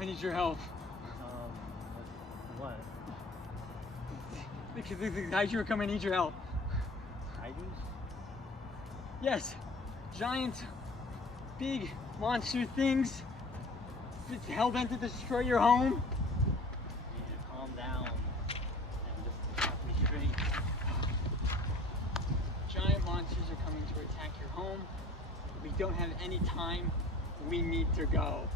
I need your help. What? The kaiju are coming. I need your help. Kaijus? Yes, giant, big monster things. Hell bent to destroy your home. You need to calm down and just talk me straight. Giant monsters are coming to attack your home. We don't have any time. We need to go.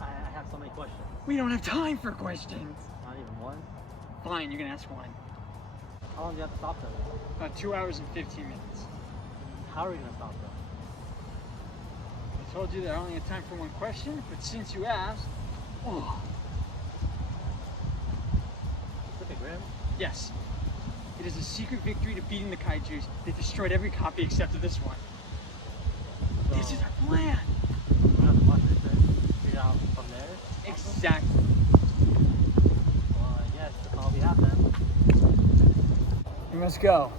I have so many questions. We don't have time for questions. Not even one? Fine, you can ask one. How long do you have to stop them? About 2 hours and 15 minutes. How are we going to stop them? I told you that I only had time for one question, but since you asked, Pacific Rim? yes. It is a secret victory to beating the kaijus. They destroyed every copy except for this one. So, This is our plan. we're going to have to watch this and figure out from there? Exactly. Well, I guess that's all we have then. We must go.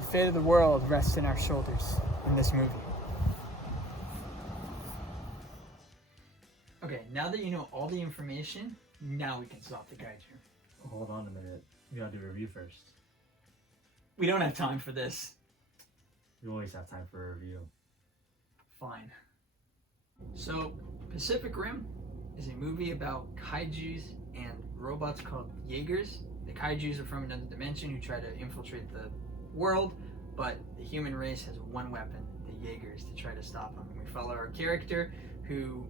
The fate of the world rests in our shoulders in this movie. Okay, now that you know all the information, now we can stop the kaiju. Hold on a minute. We gotta do a review first. We don't have time for this. We always have time for a review. Fine. So, Pacific Rim is a movie about kaijus and robots called Jaegers. The kaijus are from another dimension who try to infiltrate the world, but the human race has one weapon, the Jaegers, to try to stop them. And we follow our character who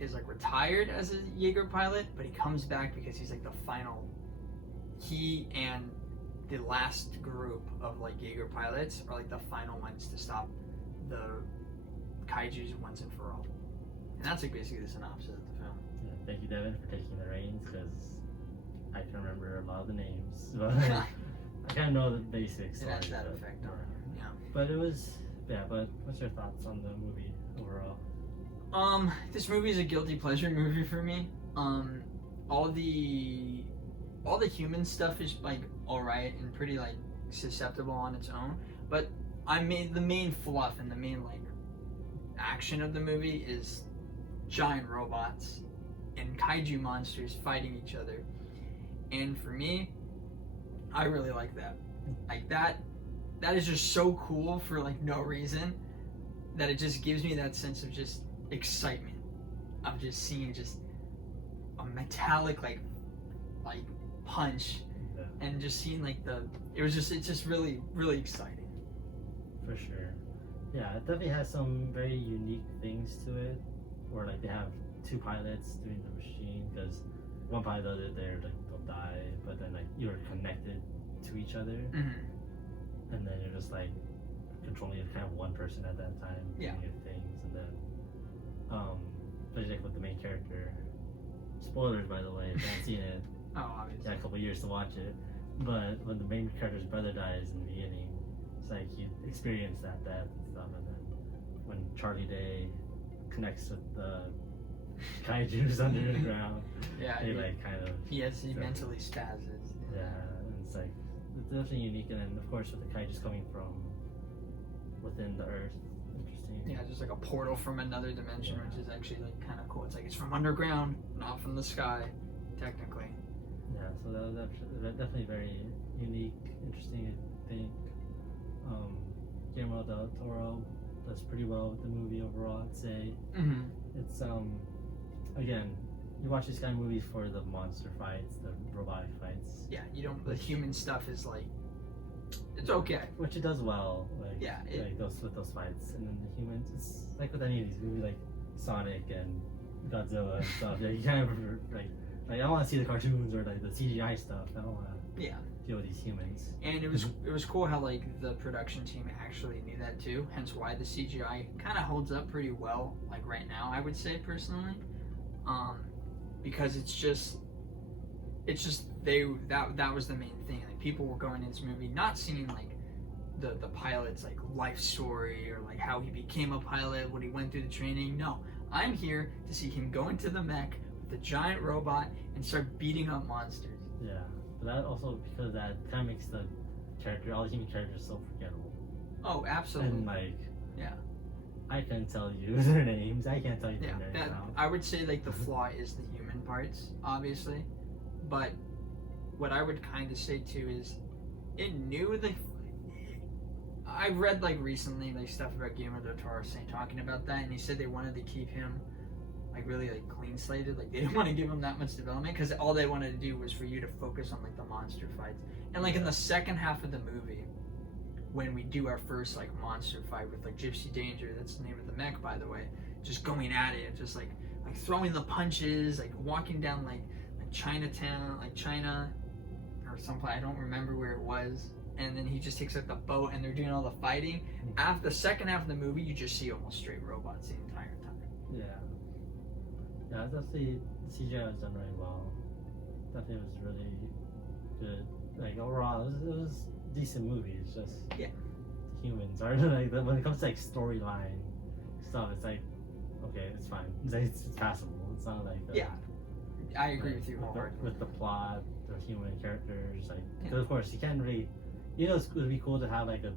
is like retired as a Jaeger pilot, but he comes back because he's like the final. He and the last group of like Jaeger pilots are like the final ones to stop the kaijus once and for all. And that's like basically the synopsis of the film. Yeah, thank you, Devin, for taking the reins, because I can remember a lot of the names. But I kind of know the basics. It has that effect on you. Yeah. But it was, but what's your thoughts on the movie overall? This movie is a guilty pleasure movie for me. All the human stuff is like alright and pretty like susceptible on its own, but the main fluff and the main like action of the movie is giant robots and kaiju monsters fighting each other. And for me, I really like that. Like that is just so cool for like no reason, that it just gives me that sense of just excitement of just seeing just a metallic like punch, and just seeing like it's just really, really exciting. For sure. Yeah, it definitely has some very unique things to it, where like they have two pilots doing the machine, because one pilot does it, they'll die, but then like you're connected to each other, and then you're just like controlling kind of one person at that time doing your things, and then especially like with the main character. Spoilers, by the way, if you haven't seen it. Oh, obviously. Yeah, a couple years to watch it. But when the main character's brother dies in the beginning, it's like you experience that death and stuff, and then when Charlie Day connects with the kaijus under the ground, they like kind of he mentally spazzes. Yeah, and it's like it's definitely unique, and then of course with the kaijus coming from within the earth, interesting. Yeah, just like a portal from another dimension, which is actually like kind of cool. It's like it's from underground, not from the sky, technically. Yeah, so that was definitely very unique, interesting, I think. Guillermo del Toro does pretty well with the movie overall, I'd say. It's again, you watch these kind of movies for the monster fights, the robotic fights. Yeah, you don't. The human stuff is like, it's okay. Which it does well. Like, like those fights, and then the humans. It's like with any of these movies, like Sonic and Godzilla and stuff. Yeah, you kind of like I don't want to see the cartoons or like the CGI stuff. I don't want to deal with these humans. And it was cool how like the production team actually knew that too. Hence why the CGI kind of holds up pretty well. Like right now, I would say personally, because it's just that was the main thing. Like people were going into this movie not seeing like the pilot's like life story or like how he became a pilot, what he went through the training. No, I'm here to see him go into the mech with a giant robot and start beating up monsters. Yeah, but that also because that kind of makes the character, all the human characters, so forgettable. Oh, absolutely. And like, I can tell you their names. I can't tell you their names now. I would say like the flaw is the human parts, obviously, but what I would kind of say too is it knew the. I've read like recently like stuff about Guillermo del Toro saying talking about that, and he said they wanted to keep him like really like clean slated, like they didn't want to give him that much development because all they wanted to do was for you to focus on like the monster fights, and like in the second half of the movie, when we do our first like monster fight with like Gypsy Danger, that's the name of the mech by the way, just going at it, just like throwing the punches, like walking down like Chinatown, like China, or someplace I don't remember where it was. And then he just takes like the boat and they're doing all the fighting. After the second half of the movie, you just see almost straight robots the entire time. Yeah. Yeah, definitely the CGI was done really well. Definitely was really good. Like overall, it was a decent movie. It's just the humans are like when it comes to like storyline stuff, it's like okay, it's fine. It's passable. It's not like I agree with you wholeheartedly. With the plot, the human characters, like because of course you can't really. You know, it would be cool to have like a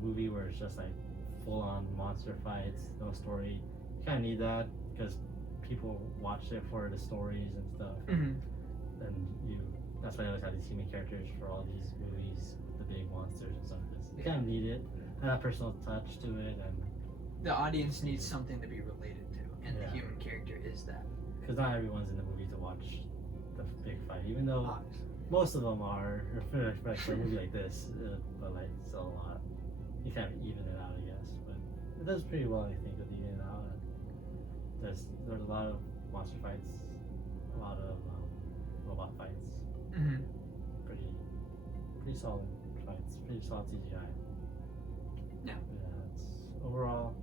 movie where it's just like full on monster fights, no story. You kind of need that because people watch it for the stories and stuff. Mm-hmm. And that's why I always have these human characters for all these movies, the big monsters and stuff. You kind of need it, and that personal touch to it, and the audience needs something to be related to, and the human character is that. Because not everyone's in the movie to watch the big fight, even though. Most of them are for a movie like this, but like still a lot. You kind of even it out, I guess. But it does pretty well, I think, with evening it out. There's a lot of monster fights, a lot of robot fights. Mm-hmm. Pretty solid fights, pretty solid CGI. Yeah. It's overall,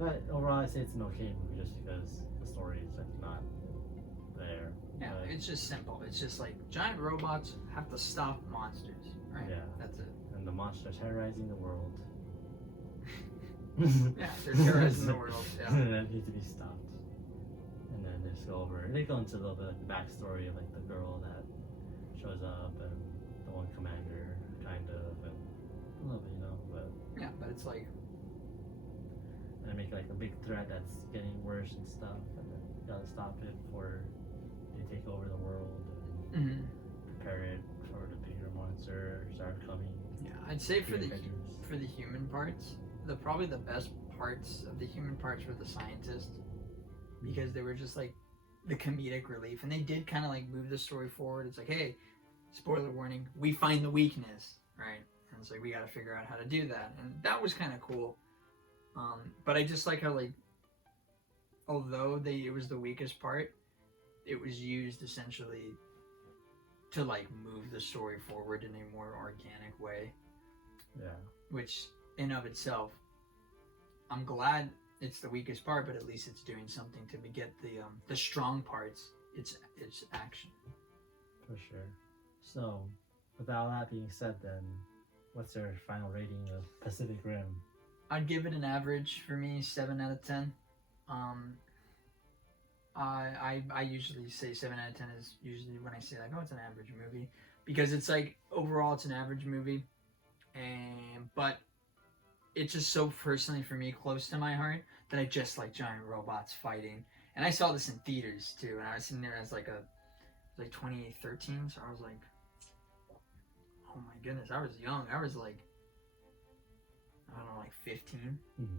I say it's an okay movie just because the story is like not there. Yeah, it's just simple. It's just like giant robots have to stop monsters, right? Yeah. That's it. And the monsters terrorizing the world. Yeah, they're terrorizing the world. Yeah. That needs to be stopped. And then they just go over. They go into a little bit like the backstory of like the girl that shows up and the one commander, kind of, and a little bit, but. Yeah, but it's like. And they make like a big threat that's getting worse and stuff, and then you gotta stop it before. Take over the world and prepare it for the bigger monster start coming. Yeah, I'd say for the human parts, probably the best parts of the human parts were the scientists, because they were just like the comedic relief, and they did kind of like move the story forward. It's like, hey, spoiler warning, we find the weakness, right? And it's like we got to figure out how to do that, and that was kind of cool. But I just like how like, although it was the weakest part. It was used essentially to like move the story forward in a more organic way. Yeah. Which in of itself, I'm glad it's the weakest part, but at least it's doing something to get the strong parts. It's action. For sure. So, with all that being said, then, what's your final rating of Pacific Rim? I'd give it an average for me, 7 out of 10. I usually say 7 out of 10 is usually when I say like, oh, it's an average movie, because it's like overall it's an average movie, but it's just so personally for me close to my heart that I just like giant robots fighting, and I saw this in theaters too, and I was sitting there as like 2013, so I was like, oh my goodness, I was young, I was like, I don't know, like 15,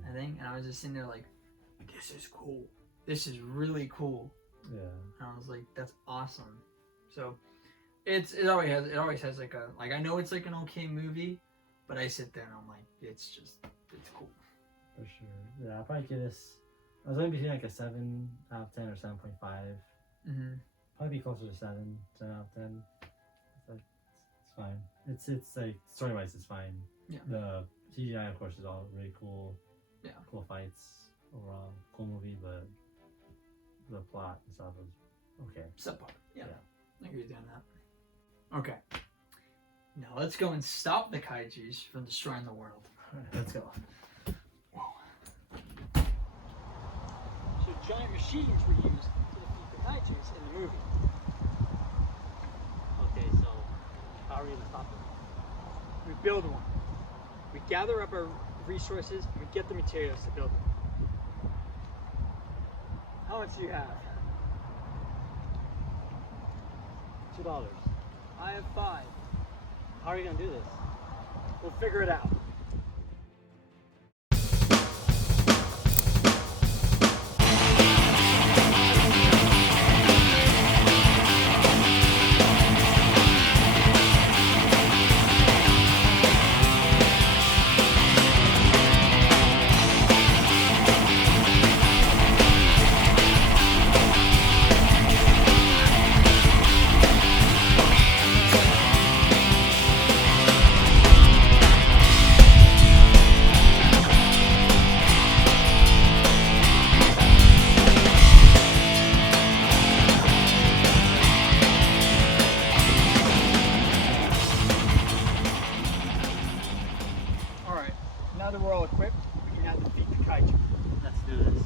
I think, and I was just sitting there like, this is cool. This is really cool. Yeah. And I was like, that's awesome. So it always has like I know it's like an okay movie, but I sit there and I'm like, it's cool. For sure. Yeah, I'll probably give this, I was going between like a 7 out of 10 or 7.5. Mm-hmm. Probably be closer to 7 out of 10. It's like, it's fine. It's like, story wise it's fine. Yeah. The CGI of course is all really cool. Yeah. Cool fights. Overall, cool movie, but the plot and stuff was okay. Subpar. Yeah. I agree with you on that. Okay. Now let's go and stop the kaijus from destroying the world. Alright, let's go. Whoa. So giant machines were used to defeat the kaijus in the movie. Okay, so how are we gonna stop them? We build one. We gather up our resources, and we get the materials to build them. How much do you have? $2. I have 5. How are you gonna do this? We'll figure it out. Alright, now that we're all equipped, we can now defeat the kaiju. Let's do this.